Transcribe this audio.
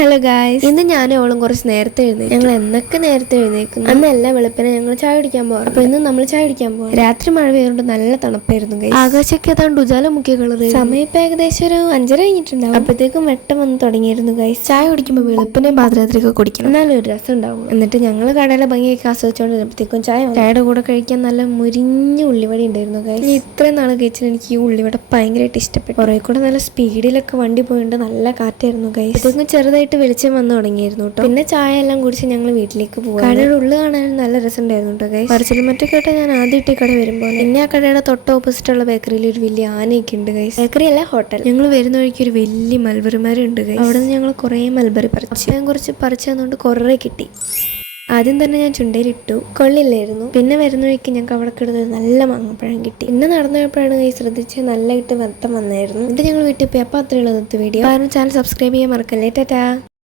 Hello guys, ഇന്ന് ഞാനും അവളും കുറച്ച് നേരത്തെ എഴുന്നേക്കും. ഞങ്ങൾ എന്നൊക്കെ നേരത്തെ എഴുന്നേക്കുന്നു. അന്ന് എല്ലാം വെളുപ്പിനെ ഞങ്ങൾ ചായ കുടിക്കാൻ പോകാം. അപ്പൊ ഇന്ന് നമ്മൾ ചായ കുടിക്കാൻ പോകും. രാത്രി മഴ പെയ്തുകൊണ്ട് നല്ല തണുപ്പായിരുന്നു ഗൈസ്. ആകാശമൊക്കെ ഏതാണ്ട് ഉജാല മുക്കിയ കളർ. സമയം ഇപ്പൊ ഏകദേശം ഒരു 5:30 കഴിഞ്ഞിട്ടുണ്ടാവും. അപ്പോഴത്തേക്കും വെട്ടം വന്ന് തുടങ്ങിയിരുന്നു ഗൈസ്. ചായ കുടിക്കുമ്പോൾ വെളുപ്പിനെ പാതിരാത്രിയൊക്കെ കുടിക്കണം, എന്നാലും ഒരു രസം ഉണ്ടാവും. എന്നിട്ട് ഞങ്ങൾ കടയിലെ ഭംഗിയൊക്കെ ആസ്വദിച്ചുകൊണ്ടിരുന്നപ്പോഴത്തേക്കും ചായയുടെ കൂടെ കഴിക്കാൻ നല്ല മുരിഞ്ഞ ഉള്ളിവട ഉണ്ടായിരുന്നു ഗൈസ്. ഇത്രയും നാൾ കഴിച്ചാൽ എനിക്ക് ഈ ഉള്ളിവട ഭയങ്കരമായിട്ട് ഇഷ്ടപ്പെട്ടു. കുറെ കൂടെ നല്ല സ്പീഡിലൊക്കെ വണ്ടി പോയിട്ട് നല്ല കാറ്റായിരുന്നു ഗൈസ്. അപ്പോഴത്തേക്കും ചെറുതായിട്ട് വെളിച്ചം വന്നു തുടങ്ങിയിരുന്നു കേട്ടോ. പിന്നെ ചായ എല്ലാം കുടിച്ച് ഞങ്ങൾ വീട്ടിലേക്ക് പോകും. കടയുടെ ഉള്ളിൽ കാണാൻ നല്ല രസം ഉണ്ടായിരുന്നു കേട്ടോ ഗൈസ്. പറച്ചിലും മറ്റു കേട്ടോ ഞാൻ ആദ്യമായിട്ട് കട വരുമ്പോൾ. പിന്നെ ആ കടയുടെ തൊട്ട് ഓപ്പോസിറ്റ് ഉള്ള ബേക്കറിയിൽ ഒരു വലിയ ആനയൊക്കെ ഉണ്ട് ഗൈസ്. ബേക്കറി അല്ല, ഹോട്ടൽ. ഞങ്ങൾ വരുന്ന വഴിക്ക് ഒരു വലിയ മൽബറി മരം ഉണ്ട് ഗൈസ്. അവിടെ നിന്ന് ഞങ്ങൾ കുറേ മൽബറി പറിച്ചു. ഞാൻ കുറച്ച് പറിച്ചു തന്നുകൊണ്ട് കുറേ കിട്ടി. ആദ്യം തന്നെ ഞാൻ ചുണ്ടയിലിട്ടു, കൊള്ളില്ലായിരുന്നു. പിന്നെ വരുന്ന വഴിക്ക് ഞങ്ങൾക്ക് അവിടെ കിടന്നത് നല്ല മാങ്ങപ്പഴം കിട്ടി. പിന്നെ നടന്നപ്പോഴാണ് കൈ ശ്രദ്ധിച്ച് നല്ലതായിട്ട് വെട്ടം വന്നായിരുന്നു. എന്നിട്ട് ഞങ്ങൾ വീട്ടിൽ പോയി. അപ്പോൾ അത്രയുള്ള വീഡിയോ. കാരണം ചാനൽ സബ്സ്ക്രൈബ് ചെയ്യാൻ മറക്കല്ലേ. ടാറ്റാ.